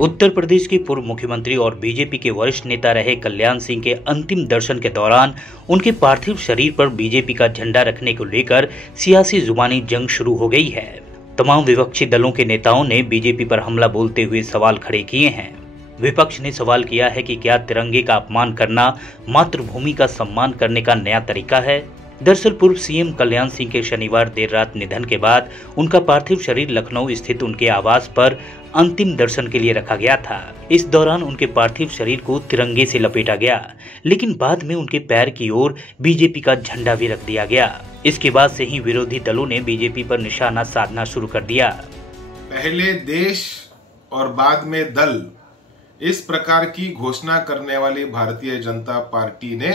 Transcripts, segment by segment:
उत्तर प्रदेश के पूर्व मुख्यमंत्री और बीजेपी के वरिष्ठ नेता रहे कल्याण सिंह के अंतिम दर्शन के दौरान उनके पार्थिव शरीर पर बीजेपी का झंडा रखने को लेकर सियासी जुबानी जंग शुरू हो गई है। तमाम विपक्षी दलों के नेताओं ने बीजेपी पर हमला बोलते हुए सवाल खड़े किए हैं। विपक्ष ने सवाल किया है कि क्या तिरंगे का अपमान करना मातृभूमि का सम्मान करने का नया तरीका है। दरअसल पूर्व सीएम कल्याण सिंह के शनिवार देर रात निधन के बाद उनका पार्थिव शरीर लखनऊ स्थित उनके आवास पर अंतिम दर्शन के लिए रखा गया था। इस दौरान उनके पार्थिव शरीर को तिरंगे से लपेटा गया, लेकिन बाद में उनके पैर की ओर बीजेपी का झंडा भी रख दिया गया। इसके बाद से ही विरोधी दलों ने बीजेपी पर निशाना साधना शुरू कर दिया। पहले देश और बाद में दल, इस प्रकार की घोषणा करने वाली भारतीय जनता पार्टी ने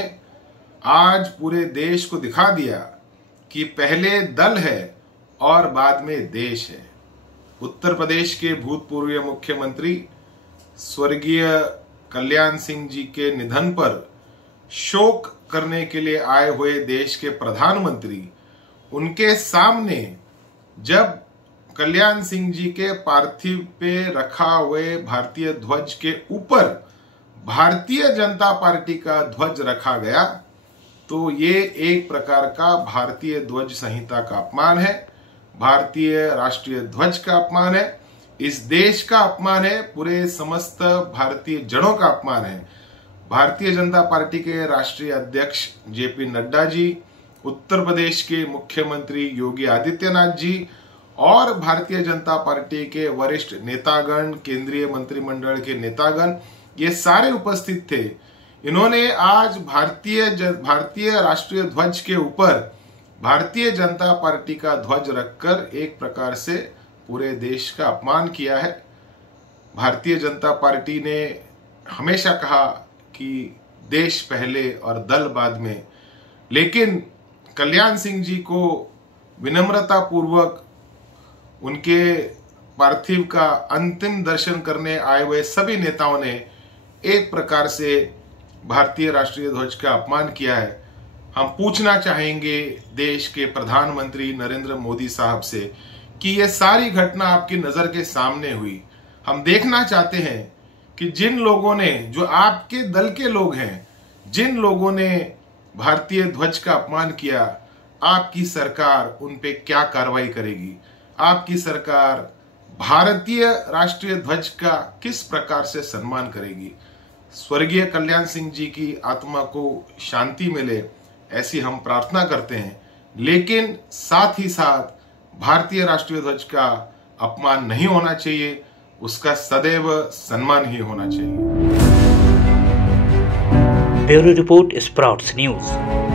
आज पूरे देश को दिखा दिया कि पहले दल है और बाद में देश है। उत्तर प्रदेश के भूतपूर्व मुख्यमंत्री स्वर्गीय कल्याण सिंह जी के निधन पर शोक करने के लिए आए हुए देश के प्रधानमंत्री, उनके सामने जब कल्याण सिंह जी के पार्थिव पे रखा हुए भारतीय ध्वज के ऊपर भारतीय जनता पार्टी का ध्वज रखा गया, तो ये एक प्रकार का भारतीय ध्वज संहिता का अपमान है, भारतीय राष्ट्रीय ध्वज का अपमान है, इस देश का अपमान है, पूरे समस्त भारतीय जड़ों का अपमान है। भारतीय जनता पार्टी के राष्ट्रीय अध्यक्ष जेपी नड्डा जी, उत्तर प्रदेश के मुख्यमंत्री योगी आदित्यनाथ जी और भारतीय जनता पार्टी के वरिष्ठ नेतागण, केंद्रीय मंत्रिमंडल के नेतागण, ये सारे उपस्थित थे। इन्होंने आज भारतीय राष्ट्रीय ध्वज के ऊपर भारतीय जनता पार्टी का ध्वज रखकर एक प्रकार से पूरे देश का अपमान किया है। भारतीय जनता पार्टी ने हमेशा कहा कि देश पहले और दल बाद में, लेकिन कल्याण सिंह जी को विनम्रता पूर्वक उनके पार्थिव का अंतिम दर्शन करने आए हुए सभी नेताओं ने एक प्रकार से भारतीय राष्ट्रीय ध्वज का अपमान किया है। हम पूछना चाहेंगे देश के प्रधानमंत्री नरेंद्र मोदी साहब से कि ये सारी घटना आपकी नजर के सामने हुई। हम देखना चाहते हैं कि जिन लोगों ने, जो आपके दल के लोग हैं, जिन लोगों ने भारतीय ध्वज का अपमान किया, आपकी सरकार उन पे क्या कार्रवाई करेगी। आपकी सरकार भारतीय राष्ट्रीय ध्वज का किस प्रकार से सम्मान करेगी। स्वर्गीय कल्याण सिंह जी की आत्मा को शांति मिले, ऐसी हम प्रार्थना करते हैं, लेकिन साथ ही साथ भारतीय राष्ट्रीय ध्वज का अपमान नहीं होना चाहिए, उसका सदैव सम्मान ही होना चाहिए। Bureau report, sprouts news.